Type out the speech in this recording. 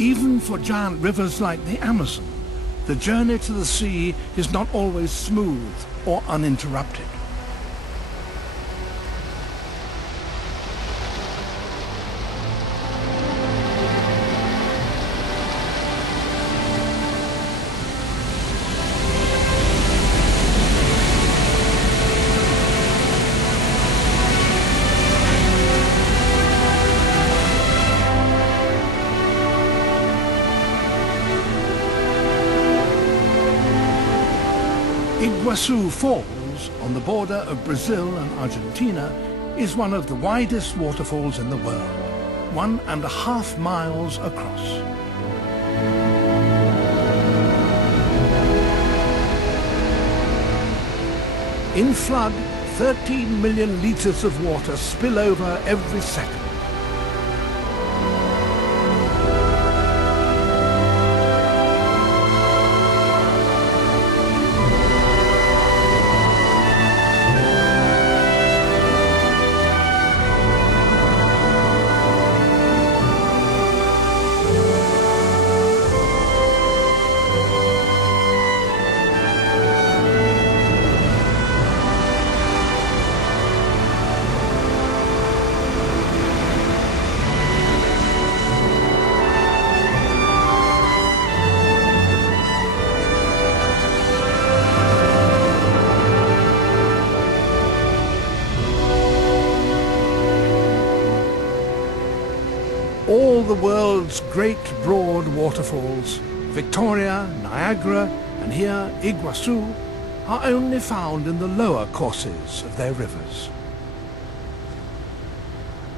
Even for giant rivers like the Amazon, the journey to the sea is not always smooth or uninterrupted. Iguazu Falls, on the border of Brazil and Argentina, is one of the widest waterfalls in the world, 1.5 miles across. In flood, 13 million litres of water spill over every second. All the world's great broad waterfalls, Victoria, Niagara, and here Iguazu, are only found in the lower courses of their rivers.